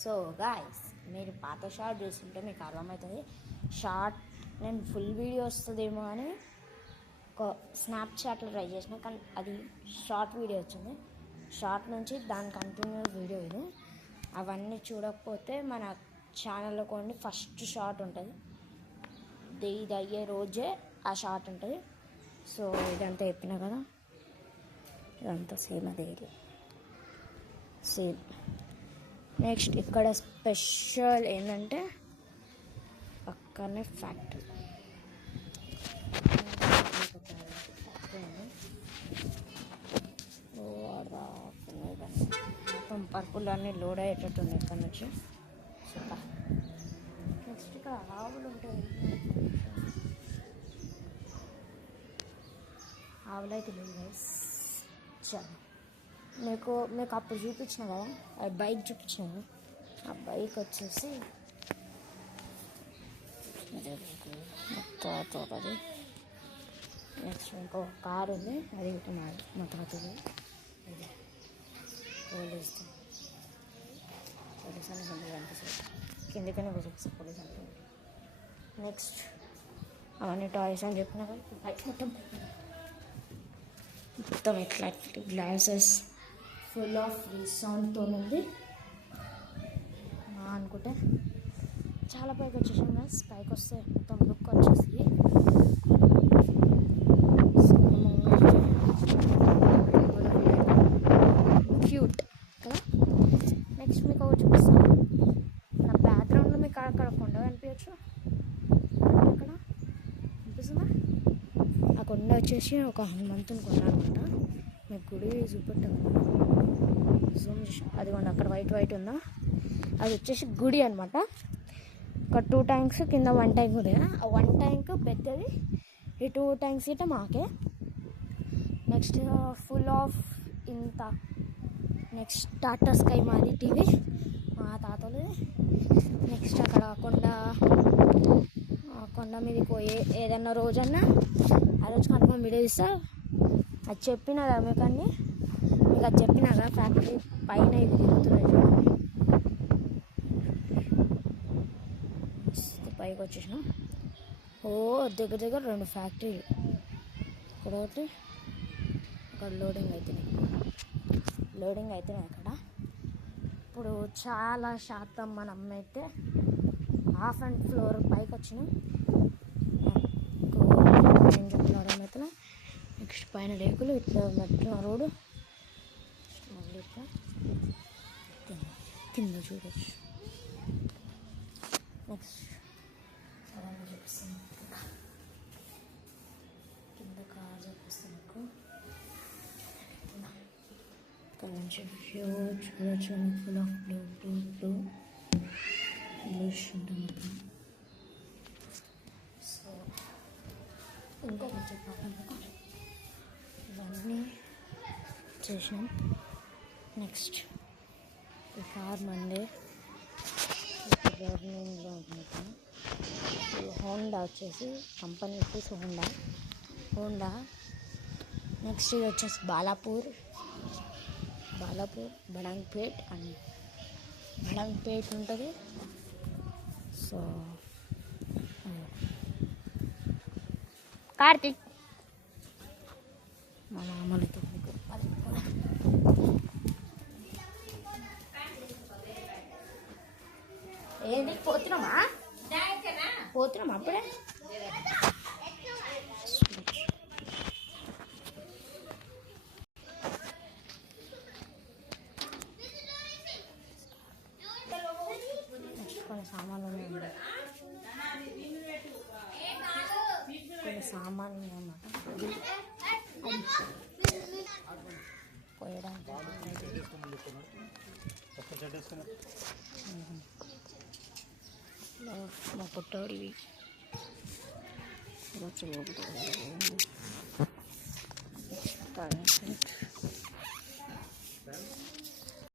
So guys, మీరు పాత short చూస్తుంటే మీకు అర్థమవుతుంది. షార్ట్ నేను ఫుల్ వీడియో వస్తుందేమో అని ఒక స్నాప్చాట్లో ట్రై చేసిన, కానీ అది షార్ట్ వీడియో వచ్చింది. షార్ట్ నుంచి దాని కంటిన్యూస్ వీడియో ఇది. అవన్నీ చూడకపోతే మన ఛానల్లో కొన్ని ఫస్ట్ షార్ట్ ఉంటుంది, ఇది అయ్యే రోజే ఆ షార్ట్ ఉంటుంది. సో ఇదంతా చెప్పినా కదా, ఇదంతా సేమ్ అదే సేమ్. నెక్స్ట్ ఇక్కడ స్పెషల్ ఏంటంటే పక్కనే ఫ్యాక్టరీ. మొత్తం పర్పుల్ అన్నీ లోడ్ అయ్యేటట్టుంది ఇక్కడ నుంచి. నెక్స్ట్ ఇక్కడ ఆవులు ఉంటాయి. ఆవులు అయితే లేవు గైస్. చాలా మీకు అప్పుడు చూపించిన కదా, ఆ బైక్ చూపించిన కదా, ఆ బైక్ వచ్చేసి మొత్తం అది. నెక్స్ట్ ఇంకో కార్ ఉంది, అది మా తాతది. పోలీస్ అని కనిపిస్తుంది, కిందికనే చూపిస్తాను పోలీస్ అంటే. నెక్స్ట్ అవన్నీ టాయ్స్ అని చెప్పిన కదా, బైక్ మొత్తం ఎట్లా గ్లాసెస్ ఫుల్ ఆఫ్ రీసౌండ్తో ఉంది అనుకుంటే. చాలా పైకి వచ్చేసాం గైస్. పైకి వస్తే మొత్తం లుక్ వచ్చేసి క్యూట్ కదా. నెక్స్ట్ మీకు ఒకటి చూపిస్తాను. నా బ్యాక్గ్రౌండ్లో మీకు అక్కడ కొండ కనిపించచ్చు, అక్కడ అనిపిస్తుందా? ఆ కొండ వచ్చేసి ఒక హనుమంతుని కొండ అనమాట. మీకు గుడి చూపెట్టాను, జూమ్ చేసి అదిగోండి అక్కడ వైట్ ఉందా, అది వచ్చేసి గుడి అనమాట. ఒక 2 ట్యాంక్స్ కింద 1 ట్యాంక్ ఉంది కదా, ఆ 1 ట్యాంక్ పెద్దది, ఈ 2 ట్యాంక్స్ ఇట మాకే. నెక్స్ట్ ఫుల్ ఆఫ్ ఇంత. నెక్స్ట్ టాటా స్కై మాది టీవీ మా తాతలు. నెక్స్ట్ అక్కడ కొండ మీదకి పోయే ఏదన్నా రోజన్నా ఆ రోజు కనుక్కొని వీడియో ఇస్తా. అది చెప్పినా కదా మీకు అన్నీ, మీకు అది చెప్పినా కదా. ఫ్యాక్టరీ పైన ఇది తిరుగుతున్నాయి చూడండి. పైకి వచ్చేసిన దగ్గర 2 ఫ్యాక్టరీలు. ఇక్కడ ఒకటి, అక్కడ లోడింగ్ అవుతున్నాయి అక్కడ. ఇప్పుడు చాలా శాతం మనం అయితే హాఫ్ అండ్ ఫ్లోర్ పైకి వచ్చినాం. ఏం చెప్తున్నాడు అయితే. నెక్స్ట్ పైన రేకులు, ఇట్లా మెట్రో రోడ్డు, మళ్ళీ ఇట్లా కింద చూడవచ్చు. నెక్స్ట్ అలాగే చూపిస్తాను, కింద కార్ చూపిస్తాను మీకు. ఇక్కడ నుంచి వ్యూ చూడవచ్చు. ఫుల్ ఆఫ్ బ్లూ ఉంటుంది. సో ఇంకొక చెప్పాలి, ఇవన్నీ చేసినాం. నెక్స్ట్ ఈ కార్ మండే గవర్నమెంట్లో ఉంటుంది. హోండా వచ్చేసి కంపెనీ వచ్చేసి హోండా. నెక్స్ట్ ఇది వచ్చేసి బాలాపూర్ బడంగ్పేట్ అని బడంగ్పేట్ ఉంటుంది. సో కార్తిక్ మన అమలుతో ఏంటి పోతున్నామా అప్పుడే. కొన్ని సామాన్లు ఉన్నాయి, అన్నమాట పోయడానికి. మా పుట్టోడివి